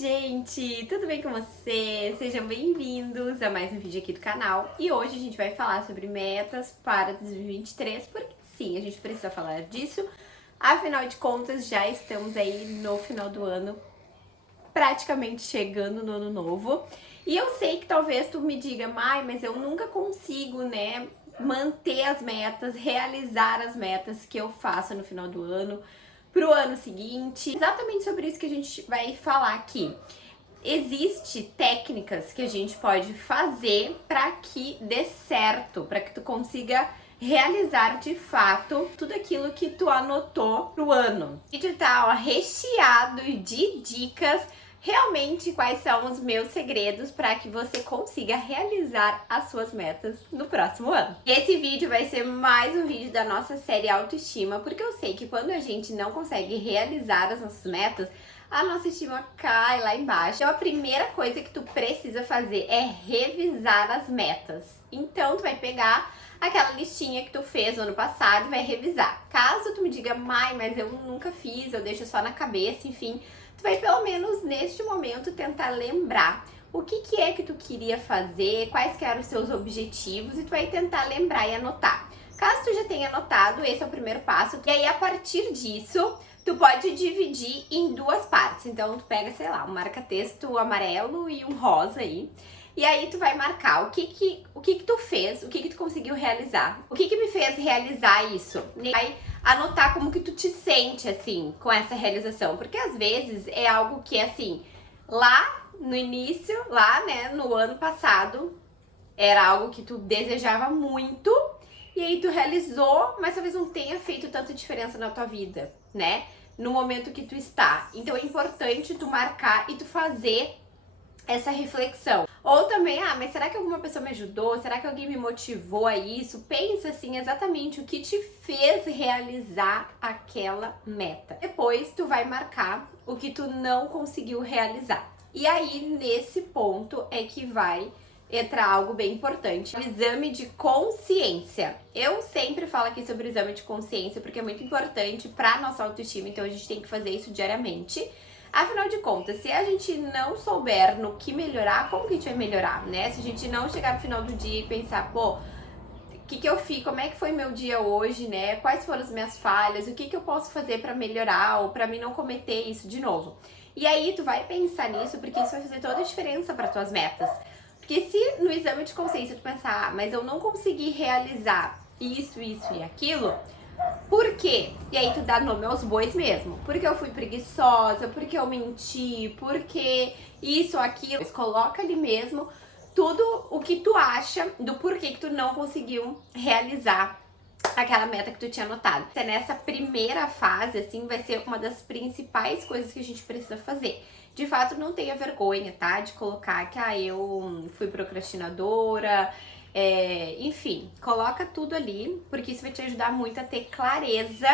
gente! Tudo bem com vocês? Sejam bem-vindos a mais um vídeo aqui do canal. E hoje a gente vai falar sobre metas para 2023, porque sim, a gente precisa falar disso. Afinal de contas, já estamos aí no final do ano, praticamente chegando no ano novo. E eu sei que talvez tu me diga, Mai, mas eu nunca consigo, né, manter as metas, realizar as metas que eu faço no final do ano pro ano seguinte. Exatamente sobre isso que a gente vai falar aqui. Existem técnicas que a gente pode fazer para que dê certo, para que tu consiga realizar de fato tudo aquilo que tu anotou pro ano. O vídeo tá recheado de dicas, realmente quais são os meus segredos para que você consiga realizar as suas metas no próximo ano. Esse vídeo vai ser mais um vídeo da nossa série Autoestima, porque eu sei que quando a gente não consegue realizar as nossas metas, a nossa estima cai lá embaixo. Então a primeira coisa que tu precisa fazer é revisar as metas. Então tu vai pegar aquela listinha que tu fez no ano passado e vai revisar. Caso tu me diga, Mai, mas eu nunca fiz, eu deixo só na cabeça, enfim, tu vai pelo menos neste momento tentar lembrar o que é que tu queria fazer, quais que eram os seus objetivos e tu vai tentar lembrar e anotar. Caso tu já tenha anotado, esse é o primeiro passo. E aí a partir disso, tu pode dividir em duas partes. Então tu pega, sei lá, um marca-texto amarelo e um rosa aí. E aí tu vai marcar o que tu fez, o que tu conseguiu realizar. O que me fez realizar isso? E vai anotar como que tu te sente, assim, com essa realização. Porque às vezes é algo que, assim, lá no início, lá, né, no ano passado, era algo que tu desejava muito e aí tu realizou, mas talvez não tenha feito tanta diferença na tua vida, né? No momento que tu está. Então é importante tu marcar e tu fazer essa reflexão. Ou também, mas será que alguma pessoa me ajudou? Será que alguém me motivou a isso? Pensa assim, exatamente o que te fez realizar aquela meta. Depois tu vai marcar o que tu não conseguiu realizar. E aí, nesse ponto é que vai entrar algo bem importante, o exame de consciência. Eu sempre falo aqui sobre o exame de consciência porque é muito importante para nossa autoestima, então a gente tem que fazer isso diariamente. Afinal de contas, se a gente não souber no que melhorar, como que a gente vai melhorar, né? Se a gente não chegar no final do dia e pensar, pô, o que eu fiz, como é que foi meu dia hoje, né? Quais foram as minhas falhas, o que eu posso fazer para melhorar ou para mim não cometer isso de novo. E aí tu vai pensar nisso porque isso vai fazer toda a diferença para tuas metas. Porque se no exame de consciência tu pensar, mas eu não consegui realizar isso e aquilo, por quê? E aí tu dá nome aos bois mesmo. Porque eu fui preguiçosa, porque eu menti, porque isso ou aquilo. Coloca ali mesmo tudo o que tu acha do porquê que tu não conseguiu realizar aquela meta que tu tinha anotado. Nessa primeira fase, assim, vai ser uma das principais coisas que a gente precisa fazer. De fato, não tenha vergonha, tá? De colocar que, eu fui procrastinadora, enfim, coloca tudo ali, porque isso vai te ajudar muito a ter clareza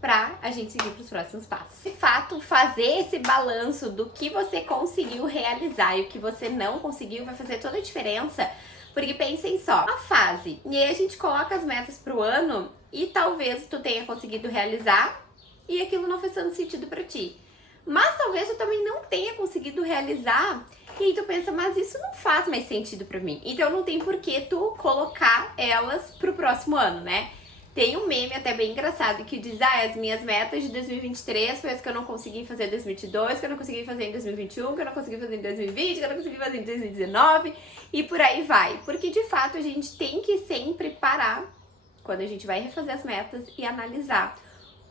pra a gente seguir pros próximos passos. De fato, fazer esse balanço do que você conseguiu realizar e o que você não conseguiu vai fazer toda a diferença. Porque pensem só, uma fase, e aí a gente coloca as metas pro ano e talvez tu tenha conseguido realizar e aquilo não fez tanto sentido pra ti. Mas talvez tu também não tenha conseguido realizar e aí tu pensa, mas isso não faz mais sentido pra mim. Então não tem por que tu colocar elas pro próximo ano, né? Tem um meme até bem engraçado que diz, as minhas metas de 2023 foi as que eu não consegui fazer em 2022, que eu não consegui fazer em 2021, que eu não consegui fazer em 2020, que eu não consegui fazer em 2019 e por aí vai. Porque de fato a gente tem que sempre parar quando a gente vai refazer as metas e analisar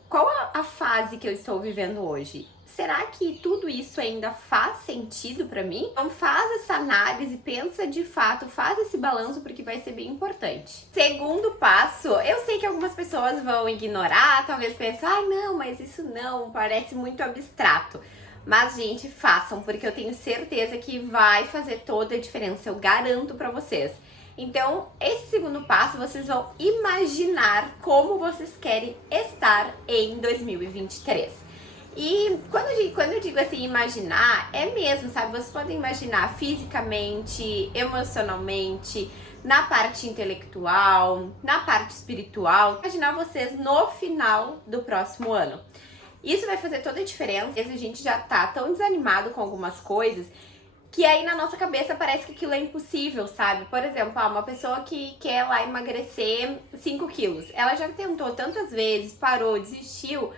qual a fase que eu estou vivendo hoje. Será que tudo isso ainda faz sentido pra mim? Então faz essa análise, pensa de fato, faz esse balanço porque vai ser bem importante. Segundo passo, eu sei que algumas pessoas vão ignorar, talvez pensem, não, mas isso não, parece muito abstrato. Mas, gente, façam, porque eu tenho certeza que vai fazer toda a diferença, eu garanto pra vocês. Então, esse segundo passo, vocês vão imaginar como vocês querem estar em 2023. E quando eu digo assim, imaginar, é mesmo, sabe? Vocês podem imaginar fisicamente, emocionalmente, na parte intelectual, na parte espiritual. Imaginar vocês no final do próximo ano. Isso vai fazer toda a diferença. Às vezes a gente já tá tão desanimado com algumas coisas que aí na nossa cabeça parece que aquilo é impossível, sabe? Por exemplo, uma pessoa que quer lá emagrecer 5 quilos. Ela já tentou tantas vezes, parou, desistiu.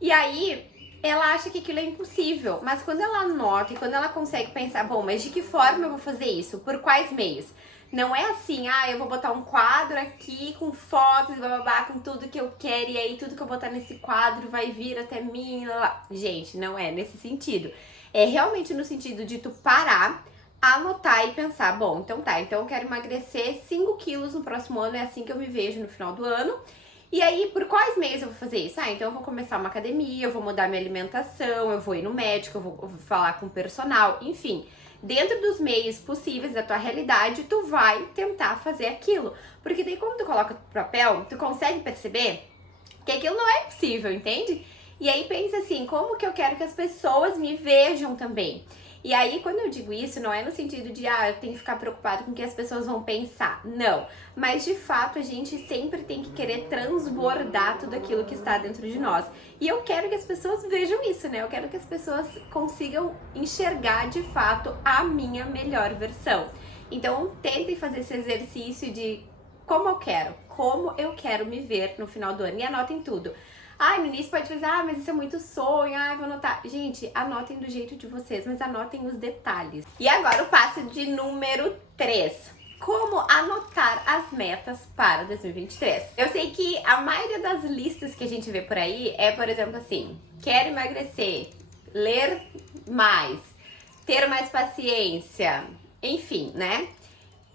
E aí ela acha que aquilo é impossível. Mas quando ela anota e quando ela consegue pensar, bom, mas de que forma eu vou fazer isso? Por quais meios? Não é assim, eu vou botar um quadro aqui com fotos, bababá, com tudo que eu quero, e aí tudo que eu botar nesse quadro vai vir até mim, lá, lá. Gente, não é nesse sentido. É realmente no sentido de tu parar, anotar e pensar, bom, então tá, então eu quero emagrecer 5 quilos no próximo ano, é assim que eu me vejo no final do ano. E aí, por quais meios eu vou fazer isso? Então eu vou começar uma academia, eu vou mudar minha alimentação, eu vou ir no médico, eu vou falar com o personal, enfim. Dentro dos meios possíveis da tua realidade, tu vai tentar fazer aquilo. Porque daí quando tu coloca no papel, tu consegue perceber que aquilo não é possível, entende? E aí pensa assim, como que eu quero que as pessoas me vejam também? E aí, quando eu digo isso, não é no sentido de, eu tenho que ficar preocupado com o que as pessoas vão pensar. Não. Mas, de fato, a gente sempre tem que querer transbordar tudo aquilo que está dentro de nós. E eu quero que as pessoas vejam isso, né? Eu quero que as pessoas consigam enxergar, de fato, a minha melhor versão. Então, tentem fazer esse exercício de como eu quero me ver no final do ano. E anotem tudo. No início pode pensar, mas isso é muito sonho, vou anotar. Gente, anotem do jeito de vocês, mas anotem os detalhes. E agora o passo de número 3. Como anotar as metas para 2023? Eu sei que a maioria das listas que a gente vê por aí é, por exemplo, assim, quero emagrecer, ler mais, ter mais paciência, enfim, né?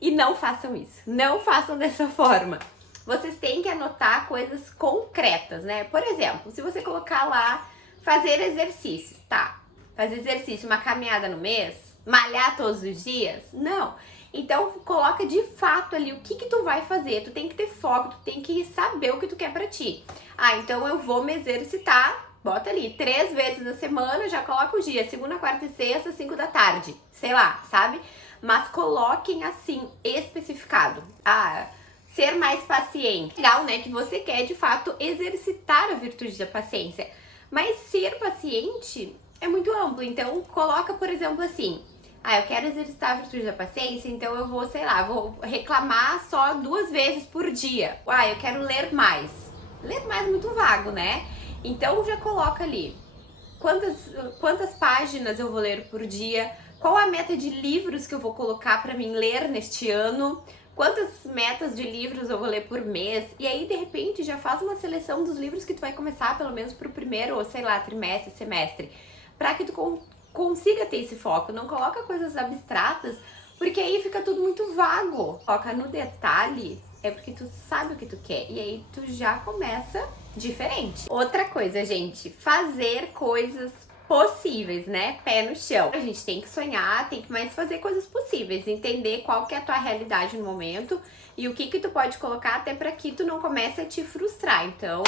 E não façam isso, não façam dessa forma. Vocês têm que anotar coisas concretas, né? Por exemplo, se você colocar lá fazer exercícios, tá? Fazer exercício, uma caminhada no mês, malhar todos os dias? Não. Então, coloca de fato ali o que tu vai fazer. Tu tem que ter foco, tu tem que saber o que tu quer pra ti. Então eu vou me exercitar, bota ali, 3 vezes na semana, já coloca o dia, segunda, quarta e sexta, 5 da tarde. Sei lá, sabe? Mas coloquem assim, especificado. Ser mais paciente. Legal, né? Que você quer, de fato, exercitar a virtude da paciência. Mas ser paciente é muito amplo. Então, coloca, por exemplo, assim... eu quero exercitar a virtude da paciência, então eu vou, sei lá, vou reclamar só 2 vezes por dia. Eu quero ler mais. Ler mais é muito vago, né? Então, já coloca ali. Quantas páginas eu vou ler por dia? Qual a meta de livros que eu vou colocar para mim ler neste ano? Quantas metas de livros eu vou ler por mês? E aí, de repente, já faz uma seleção dos livros que tu vai começar, pelo menos pro primeiro, ou sei lá, trimestre, semestre, para que tu consiga ter esse foco. Não coloca coisas abstratas, porque aí fica tudo muito vago. Foca no detalhe, é porque tu sabe o que tu quer, e aí tu já começa diferente. Outra coisa, gente, fazer coisas possíveis, né? Pé no chão. A gente tem que sonhar, tem que mais fazer coisas possíveis, entender qual que é a tua realidade no momento e o que tu pode colocar até para que tu não comece a te frustrar. Então,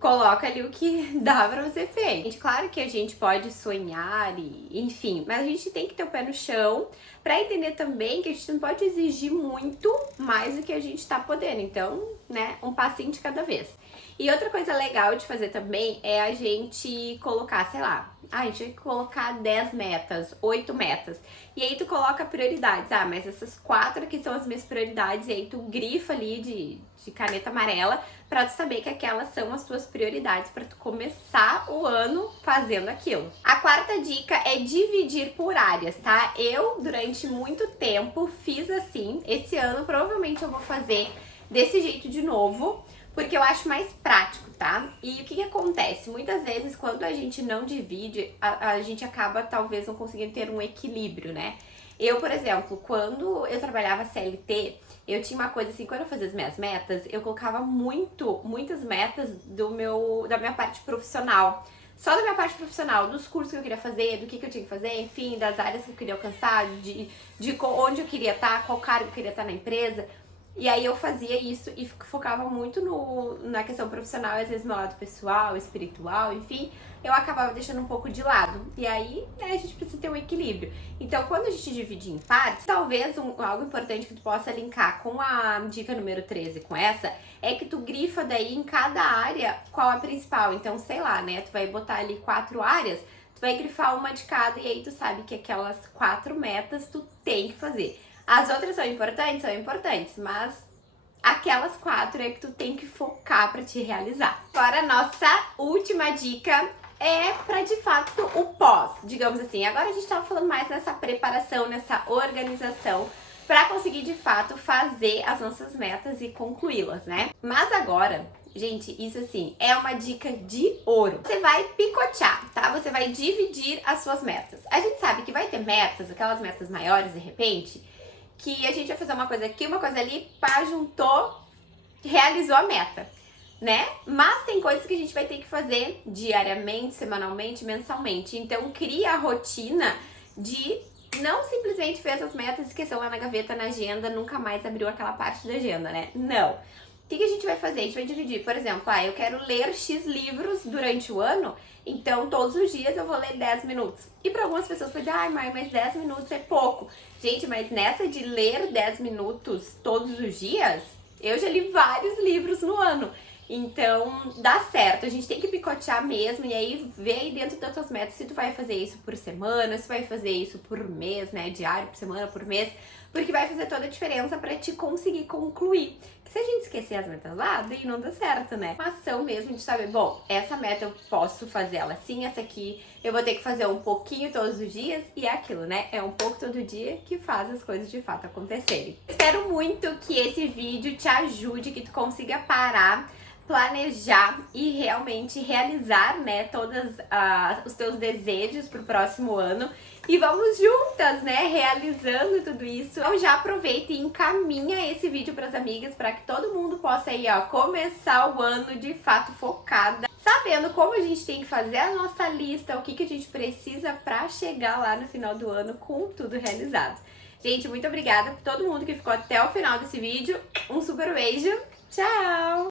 coloca ali o que dá pra você fazer. Claro que a gente pode sonhar e, enfim, mas a gente tem que ter o pé no chão pra entender também que a gente não pode exigir muito mais do que a gente tá podendo. Então, né, um passinho de cada vez. E outra coisa legal de fazer também é a gente colocar, sei lá, a gente vai colocar 10 metas, 8 metas. E aí tu coloca prioridades. Mas essas 4 aqui são as minhas prioridades. E aí tu grifa ali de caneta amarela pra tu saber que aquelas são as tuas prioridades pra tu começar o ano fazendo aquilo. A 4ª dica é dividir por áreas, tá? Eu, durante muito tempo, fiz assim. Esse ano, provavelmente, eu vou fazer desse jeito de novo, porque eu acho mais prático, tá? E o que acontece? Muitas vezes, quando a gente não divide, a gente acaba, talvez, não conseguindo ter um equilíbrio, né? Eu, por exemplo, quando eu trabalhava CLT, eu tinha uma coisa assim, quando eu fazia as minhas metas, eu colocava muitas metas da minha parte profissional. Só da minha parte profissional, dos cursos que eu queria fazer, do que eu tinha que fazer, enfim, das áreas que eu queria alcançar, de onde eu queria estar, qual cargo eu queria estar na empresa. E aí eu fazia isso e focava muito na questão profissional, e às vezes meu lado pessoal, espiritual, enfim, eu acabava deixando um pouco de lado. E aí, né, a gente precisa ter um equilíbrio. Então, quando a gente divide em partes, talvez algo importante que tu possa linkar com a dica número 13, com essa, é que tu grifa daí em cada área qual a principal. Então, sei lá, né, tu vai botar ali 4 áreas, tu vai grifar uma de cada e aí tu sabe que aquelas 4 metas tu tem que fazer. As outras são importantes, mas aquelas 4 é que tu tem que focar pra te realizar. Agora, a nossa última dica é pra, de fato, o pós, digamos assim. Agora a gente tava falando mais nessa preparação, nessa organização pra conseguir, de fato, fazer as nossas metas e concluí-las, né? Mas agora, gente, isso assim, é uma dica de ouro. Você vai picotear, tá? Você vai dividir as suas metas. A gente sabe que vai ter metas, aquelas metas maiores, de repente, que a gente vai fazer uma coisa aqui, uma coisa ali, pá, juntou, realizou a meta, né? Mas tem coisas que a gente vai ter que fazer diariamente, semanalmente, mensalmente. Então, cria a rotina de não simplesmente fez as metas, esqueceu lá na gaveta, na agenda, nunca mais abriu aquela parte da agenda, né? Não. O que a gente vai fazer? A gente vai dividir, por exemplo, eu quero ler X livros durante o ano, então todos os dias eu vou ler 10 minutos. E para algumas pessoas pode dizer, mas 10 minutos é pouco. Gente, mas nessa de ler 10 minutos todos os dias, eu já li vários livros no ano. Então, dá certo, a gente tem que picotear mesmo e aí ver aí dentro das tuas metas se tu vai fazer isso por semana, se vai fazer isso por mês, né, diário, por semana, por mês, porque vai fazer toda a diferença pra te conseguir concluir. Que se a gente esquecer as metas lá, daí não dá certo, né? Uma ação mesmo de saber, bom, essa meta eu posso fazer ela assim, essa aqui eu vou ter que fazer um pouquinho todos os dias e é aquilo, né? É um pouco todo dia que faz as coisas de fato acontecerem. Espero muito que esse vídeo te ajude, que tu consiga parar, planejar e realmente realizar, né, todos os teus desejos pro próximo ano e vamos juntas, né, realizando tudo isso. Então já aproveita e encaminha esse vídeo pras amigas para que todo mundo possa aí, ó, começar o ano de fato focada, sabendo como a gente tem que fazer a nossa lista, o que a gente precisa para chegar lá no final do ano com tudo realizado. Gente, muito obrigada por todo mundo que ficou até o final desse vídeo. Um super beijo. Tchau!